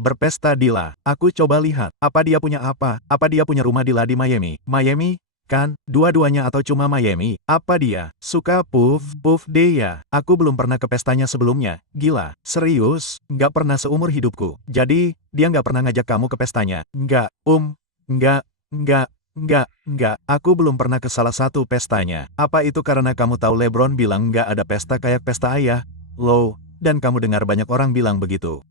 Berpesta Dila. Aku coba lihat. Apa dia punya apa? Apa dia punya rumah Dila di Miami? Miami? Kan, dua-duanya atau cuma Miami? Apa dia suka puff deh ya? Aku belum pernah ke pestanya sebelumnya. Gila, serius? Nggak pernah seumur hidupku. Jadi, dia nggak pernah ngajak kamu ke pestanya? Nggak, nggak. Aku belum pernah ke salah satu pestanya. Apa itu karena kamu tahu LeBron bilang nggak ada pesta kayak pesta ayah? Loh, dan kamu dengar banyak orang bilang begitu.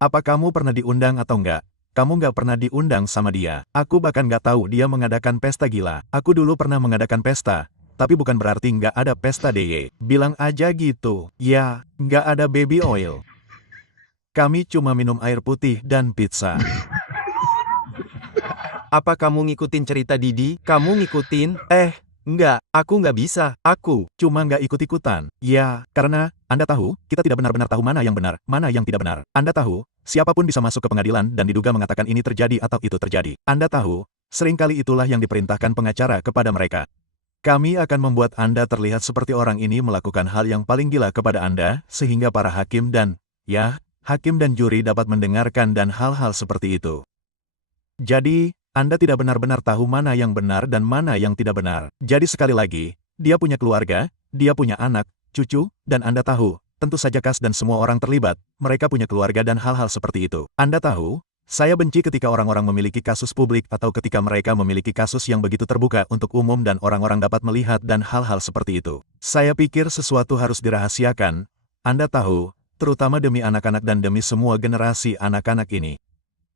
Apa kamu pernah diundang atau enggak? Kamu nggak pernah diundang sama dia. Aku bahkan nggak tahu dia mengadakan pesta gila. Aku dulu pernah mengadakan pesta, tapi bukan berarti nggak ada pesta DY. Bilang aja gitu. Ya, nggak ada baby oil. Kami cuma minum air putih dan pizza. Apa kamu ngikutin cerita Didi? Kamu ngikutin? Enggak, aku nggak bisa. Aku Cuma nggak ikut-ikutan. Ya, karena, Anda tahu, kita tidak benar-benar tahu mana yang benar, mana yang tidak benar. Anda tahu, siapapun bisa masuk ke pengadilan dan diduga mengatakan ini terjadi atau itu terjadi. Anda tahu, seringkali itulah yang diperintahkan pengacara kepada mereka. Kami akan membuat Anda terlihat seperti orang ini melakukan hal yang paling gila kepada Anda, sehingga para hakim dan juri dapat mendengarkan dan hal-hal seperti itu. Jadi, Anda tidak benar-benar tahu mana yang benar dan mana yang tidak benar. Jadi sekali lagi, dia punya keluarga, dia punya anak, cucu, dan Anda tahu, tentu saja Kas dan semua orang terlibat, mereka punya keluarga dan hal-hal seperti itu. Anda tahu, saya benci ketika orang-orang memiliki kasus publik atau ketika mereka memiliki kasus yang begitu terbuka untuk umum dan orang-orang dapat melihat dan hal-hal seperti itu. Saya pikir sesuatu harus dirahasiakan, Anda tahu, terutama demi anak-anak dan demi semua generasi anak-anak ini.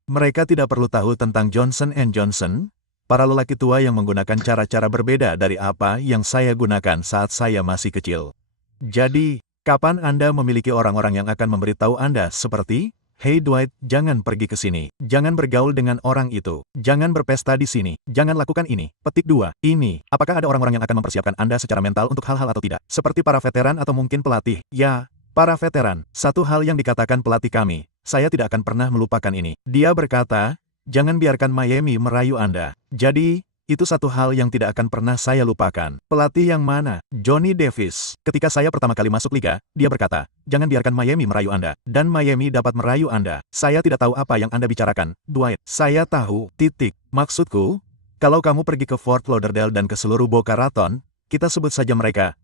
Mereka tidak perlu tahu tentang Johnson & Johnson, para lelaki tua yang menggunakan cara-cara berbeda dari apa yang saya gunakan saat saya masih kecil. Jadi, kapan Anda memiliki orang-orang yang akan memberitahu Anda seperti, "Hey Dwight, jangan pergi ke sini. Jangan bergaul dengan orang itu. Jangan berpesta di sini. Jangan lakukan ini." Petik 2. Ini. Apakah ada orang-orang yang akan mempersiapkan Anda secara mental untuk hal-hal atau tidak? Seperti para veteran atau mungkin pelatih? Ya, para veteran. Satu hal yang dikatakan pelatih kami, saya tidak akan pernah melupakan ini. Dia berkata, jangan biarkan Miami merayu Anda. Jadi, itu satu hal yang tidak akan pernah saya lupakan. Pelatih yang mana? Johnny Davis. Ketika saya pertama kali masuk liga, dia berkata, jangan biarkan Miami merayu Anda. Dan Miami dapat merayu Anda. Saya tidak tahu apa yang Anda bicarakan, Dwight. Saya tahu, titik. Maksudku, kalau kamu pergi ke Fort Lauderdale dan ke seluruh Boca Raton, kita sebut saja mereka.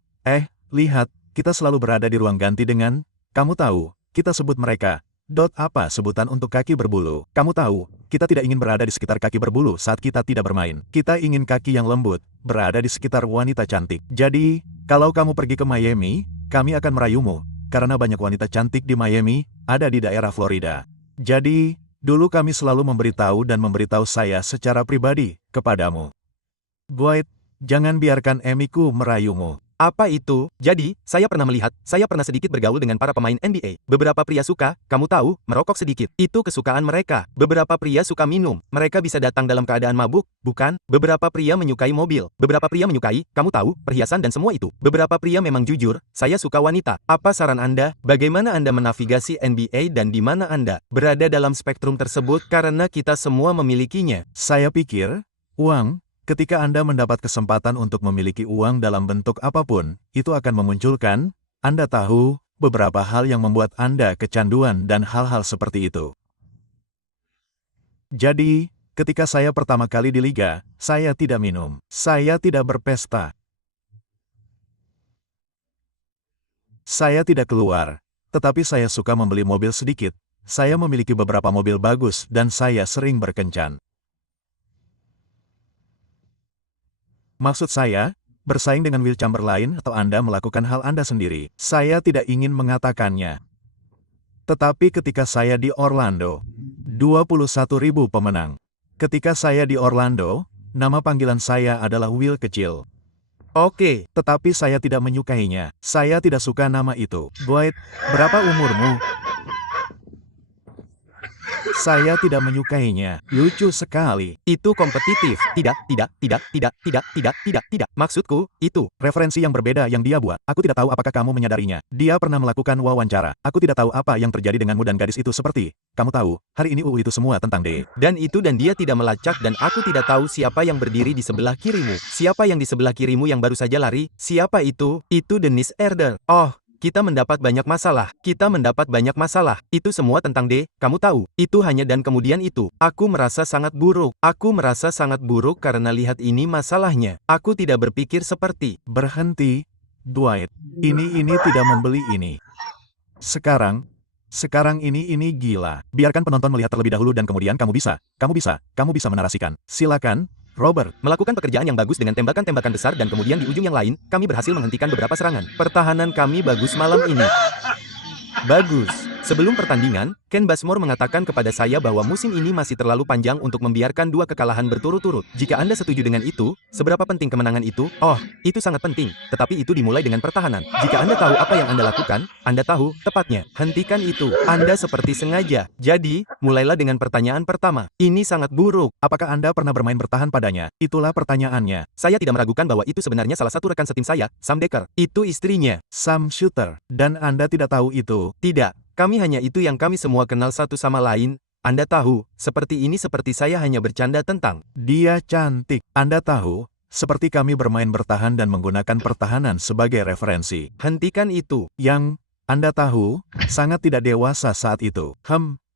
Lihat, kita selalu berada di ruang ganti dengan, kamu tahu, kita sebut mereka. Apa sebutan untuk kaki berbulu? Kamu tahu, kita tidak ingin berada di sekitar kaki berbulu saat kita tidak bermain. Kita ingin kaki yang lembut, berada di sekitar wanita cantik. Jadi, kalau kamu pergi ke Miami, kami akan merayumu, karena banyak wanita cantik di Miami, ada di daerah Florida. Jadi, dulu kami selalu memberitahu dan memberitahu saya secara pribadi, kepadamu. Dwight, jangan biarkan Emiku merayumu. Apa itu? Jadi, saya pernah sedikit bergaul dengan para pemain NBA. Beberapa pria suka, kamu tahu, merokok sedikit. Itu kesukaan mereka. Beberapa pria suka minum. Mereka bisa datang dalam keadaan mabuk, bukan? Beberapa pria menyukai mobil. Beberapa pria menyukai, kamu tahu, perhiasan dan semua itu. Beberapa pria memang jujur, saya suka wanita. Apa saran Anda? Bagaimana Anda menavigasi NBA dan di mana Anda berada dalam spektrum tersebut karena kita semua memilikinya? Saya pikir, uang. Ketika Anda mendapat kesempatan untuk memiliki uang dalam bentuk apapun, itu akan memunculkan, Anda tahu, beberapa hal yang membuat Anda kecanduan dan hal-hal seperti itu. Jadi, ketika saya pertama kali di liga, saya tidak minum. Saya tidak berpesta. Saya tidak keluar. Tetapi saya suka membeli mobil sedikit. Saya memiliki beberapa mobil bagus dan saya sering berkencan. Maksud saya, bersaing dengan Will Chamberlain atau Anda melakukan hal Anda sendiri. Saya tidak ingin mengatakannya. Tetapi ketika saya di Orlando, 21.000 pemenang. Ketika saya di Orlando, nama panggilan saya adalah Will Kecil. Oke. Tetapi saya tidak menyukainya. Saya tidak suka nama itu. Dwight, berapa umurmu? Saya tidak menyukainya. Lucu sekali. Itu kompetitif. Tidak. Maksudku, itu referensi yang berbeda yang dia buat. Aku tidak tahu apakah kamu menyadarinya. Dia pernah melakukan wawancara. Aku tidak tahu apa yang terjadi denganmu dan gadis itu seperti. Kamu tahu, hari ini itu semua tentang D. Dan dia tidak melacak dan aku tidak tahu siapa yang berdiri di sebelah kirimu. Siapa yang di sebelah kirimu yang baru saja lari? Siapa itu? Itu Dennis Erder. Oh, Kita mendapat banyak masalah. Kita mendapat banyak masalah. Itu semua tentang D, kamu tahu. Itu hanya dan kemudian itu. Aku merasa sangat buruk. Aku merasa sangat buruk karena lihat ini masalahnya. Aku tidak berpikir seperti. Berhenti, Dwight. Ini tidak membeli ini. Sekarang ini gila. Biarkan penonton melihat terlebih dahulu dan kemudian kamu bisa menarasikan. Silakan, Robert. Melakukan pekerjaan yang bagus dengan tembakan-tembakan besar dan kemudian di ujung yang lain, kami berhasil menghentikan beberapa serangan. Pertahanan kami bagus malam ini. Bagus. Sebelum pertandingan, Ken Basmore mengatakan kepada saya bahwa musim ini masih terlalu panjang untuk membiarkan 2 kekalahan berturut-turut. Jika Anda setuju dengan itu, seberapa penting kemenangan itu? Oh, itu sangat penting. Tetapi itu dimulai dengan pertahanan. Jika Anda tahu apa yang Anda lakukan, Anda tahu, tepatnya, hentikan itu. Anda seperti sengaja. Jadi, mulailah dengan pertanyaan pertama. Ini sangat buruk. Apakah Anda pernah bermain bertahan padanya? Itulah pertanyaannya. Saya tidak meragukan bahwa itu sebenarnya salah satu rekan setim saya, Sam Decker. Itu istrinya. Sam Shooter. Dan Anda tidak tahu itu? Tidak. Kami hanya itu yang kami semua kenal satu sama lain. Anda tahu, seperti ini seperti saya hanya bercanda tentang. Dia cantik. Anda tahu, seperti kami bermain bertahan dan menggunakan pertahanan sebagai referensi. Hentikan itu. Yang, Anda tahu, sangat tidak dewasa saat itu.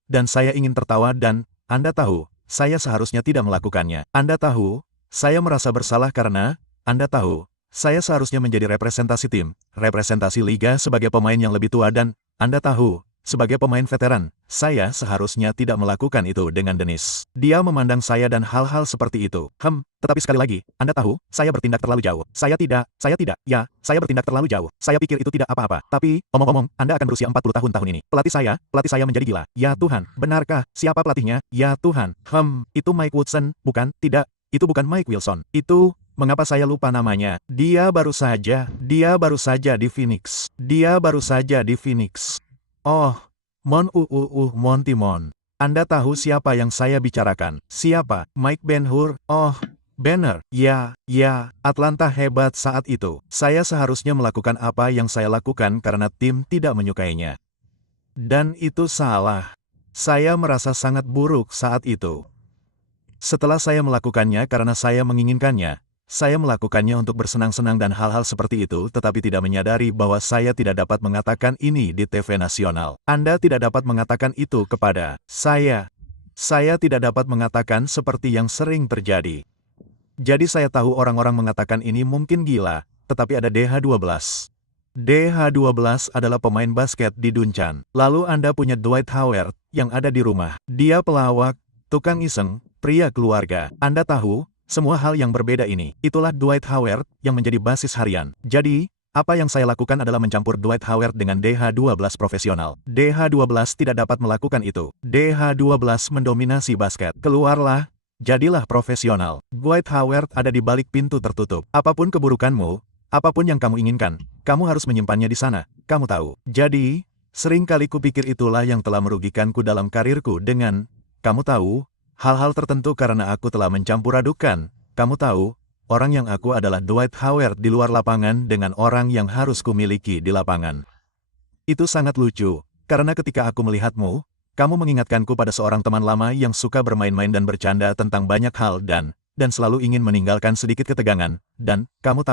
Dan saya ingin tertawa dan, Anda tahu, saya seharusnya tidak melakukannya. Anda tahu, saya merasa bersalah karena, Anda tahu, saya seharusnya menjadi representasi tim, representasi liga sebagai pemain yang lebih tua dan, Anda tahu, sebagai pemain veteran, saya seharusnya tidak melakukan itu dengan Dennis. Dia memandang saya dan hal-hal seperti itu. Tetapi sekali lagi, Anda tahu, saya bertindak terlalu jauh. Saya tidak, ya, saya bertindak terlalu jauh. Saya pikir itu tidak apa-apa. Tapi, omong-omong, Anda akan berusia 40 tahun ini. Pelatih saya menjadi gila. Ya Tuhan, benarkah? Siapa pelatihnya? Ya Tuhan. Itu Mike Woodson, bukan? Tidak, itu bukan Mike Wilson. Itu, mengapa saya lupa namanya? Dia baru saja di Phoenix. Oh, Monty Mon. Anda tahu siapa yang saya bicarakan? Siapa? Mike Ben-Hur? Oh, Banner. Ya, Atlanta hebat saat itu. Saya seharusnya melakukan apa yang saya lakukan karena tim tidak menyukainya. Dan itu salah. Saya merasa sangat buruk saat itu. Setelah saya melakukannya karena saya menginginkannya, saya melakukannya untuk bersenang-senang dan hal-hal seperti itu tetapi tidak menyadari bahwa saya tidak dapat mengatakan ini di TV nasional. Anda tidak dapat mengatakan itu kepada saya. Saya tidak dapat mengatakan seperti yang sering terjadi. Jadi saya tahu orang-orang mengatakan ini mungkin gila, tetapi ada DH12. DH12 adalah pemain basket di Duncan. Lalu Anda punya Dwight Howard yang ada di rumah. Dia pelawak, tukang iseng, pria keluarga. Anda tahu, semua hal yang berbeda ini. Itulah Dwight Howard yang menjadi basis harian. Jadi, apa yang saya lakukan adalah mencampur Dwight Howard dengan DH12 profesional. DH12 tidak dapat melakukan itu. DH12 mendominasi basket. Keluarlah, jadilah profesional. Dwight Howard ada di balik pintu tertutup. Apapun keburukanmu, apapun yang kamu inginkan, kamu harus menyimpannya di sana. Kamu tahu. Jadi, seringkali kupikir itulah yang telah merugikanku dalam karirku dengan, kamu tahu, hal-hal tertentu karena aku telah mencampur adukan. Kamu tahu, orang yang aku adalah Dwight Howard di luar lapangan dengan orang yang harus kumiliki di lapangan. Itu sangat lucu, karena ketika aku melihatmu, kamu mengingatkanku pada seorang teman lama yang suka bermain-main dan bercanda tentang banyak hal dan selalu ingin meninggalkan sedikit ketegangan. Dan kamu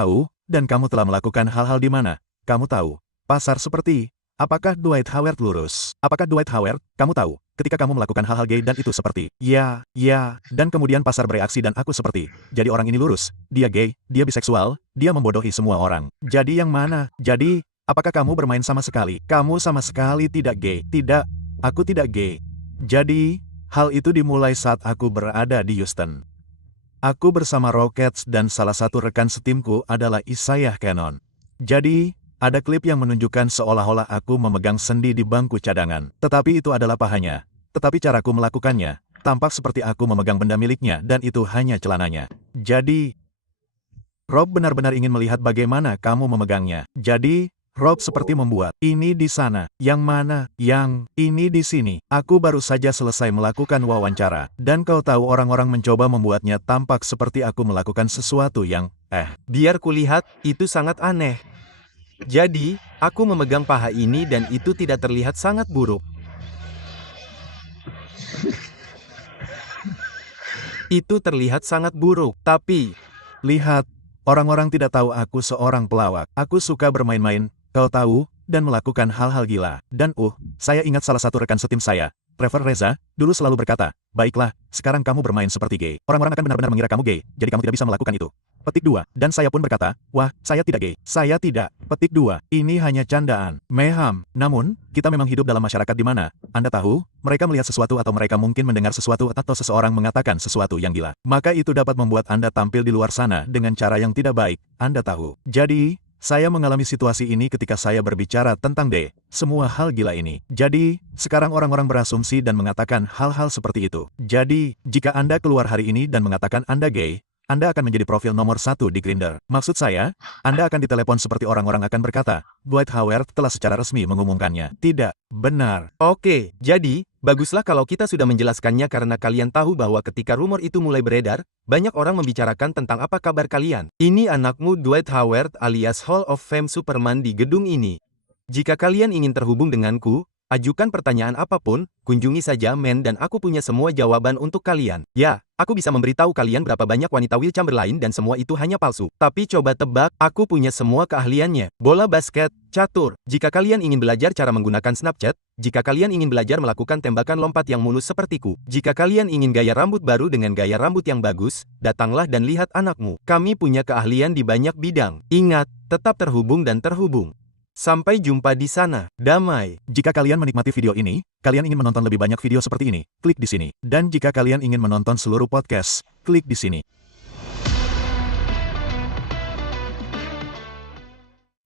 telah melakukan hal-hal di mana, kamu tahu, pasar seperti, apakah Dwight Howard lurus? Apakah Dwight Howard, kamu tahu, ketika kamu melakukan hal-hal gay dan itu seperti, ya, dan kemudian pasar bereaksi dan aku seperti, jadi orang ini lurus, dia gay, dia biseksual, dia membodohi semua orang. Jadi yang mana? Jadi, apakah kamu bermain sama sekali? Kamu sama sekali tidak gay. Tidak, aku tidak gay. Jadi, hal itu dimulai saat aku berada di Houston. Aku bersama Rockets dan salah satu rekan setimku adalah Isaiah Cannon. Jadi, ada klip yang menunjukkan seolah-olah aku memegang sendi di bangku cadangan. Tetapi itu adalah pahanya. Tetapi caraku melakukannya, tampak seperti aku memegang benda miliknya dan itu hanya celananya. Jadi, Rob benar-benar ingin melihat bagaimana kamu memegangnya. Jadi, Rob seperti membuat, ini di sana, yang mana, yang, ini di sini. Aku baru saja selesai melakukan wawancara. Dan kau tahu orang-orang mencoba membuatnya tampak seperti aku melakukan sesuatu yang, biar kulihat, itu sangat aneh. Jadi, aku memegang paha ini dan itu tidak terlihat sangat buruk. Itu terlihat sangat buruk, tapi, lihat, orang-orang tidak tahu aku seorang pelawak. Aku suka bermain-main, kau tahu, dan melakukan hal-hal gila. Dan saya ingat salah satu rekan setim saya, Trevor Reza, dulu selalu berkata, baiklah, sekarang kamu bermain seperti gay. Orang-orang akan benar-benar mengira kamu gay, jadi kamu tidak bisa melakukan itu. Petik 2. Dan saya pun berkata, wah, saya tidak gay. Saya tidak. Petik 2. Ini hanya candaan. Meham. Namun, kita memang hidup dalam masyarakat di mana, Anda tahu, mereka melihat sesuatu atau mereka mungkin mendengar sesuatu atau seseorang mengatakan sesuatu yang gila. Maka itu dapat membuat Anda tampil di luar sana dengan cara yang tidak baik, Anda tahu. Jadi, saya mengalami situasi ini ketika saya berbicara tentang semua hal gila ini. Jadi, sekarang orang-orang berasumsi dan mengatakan hal-hal seperti itu. Jadi, jika Anda keluar hari ini dan mengatakan Anda gay, Anda akan menjadi profil nomor 1 di Grindr. Maksud saya, Anda akan ditelepon seperti orang-orang akan berkata, Dwight Howard telah secara resmi mengumumkannya. Tidak, benar. Oke, jadi, baguslah kalau kita sudah menjelaskannya karena kalian tahu bahwa ketika rumor itu mulai beredar, banyak orang membicarakan tentang apa kabar kalian. Ini anakmu Dwight Howard alias Hall of Fame Superman di gedung ini. Jika kalian ingin terhubung denganku, ajukan pertanyaan apapun, kunjungi saja men dan aku punya semua jawaban untuk kalian. Ya, aku bisa memberitahu kalian berapa banyak wanita Will Chamberlain dan semua itu hanya palsu. Tapi coba tebak, aku punya semua keahliannya. Bola basket, catur. Jika kalian ingin belajar cara menggunakan Snapchat, jika kalian ingin belajar melakukan tembakan lompat yang mulus sepertiku, jika kalian ingin gaya rambut baru dengan gaya rambut yang bagus, datanglah dan lihat anakmu. Kami punya keahlian di banyak bidang. Ingat, tetap terhubung dan terhubung. Sampai jumpa di sana. Damai. Jika kalian menikmati video ini, kalian ingin menonton lebih banyak video seperti ini, klik di sini. Dan jika kalian ingin menonton seluruh podcast, klik di sini.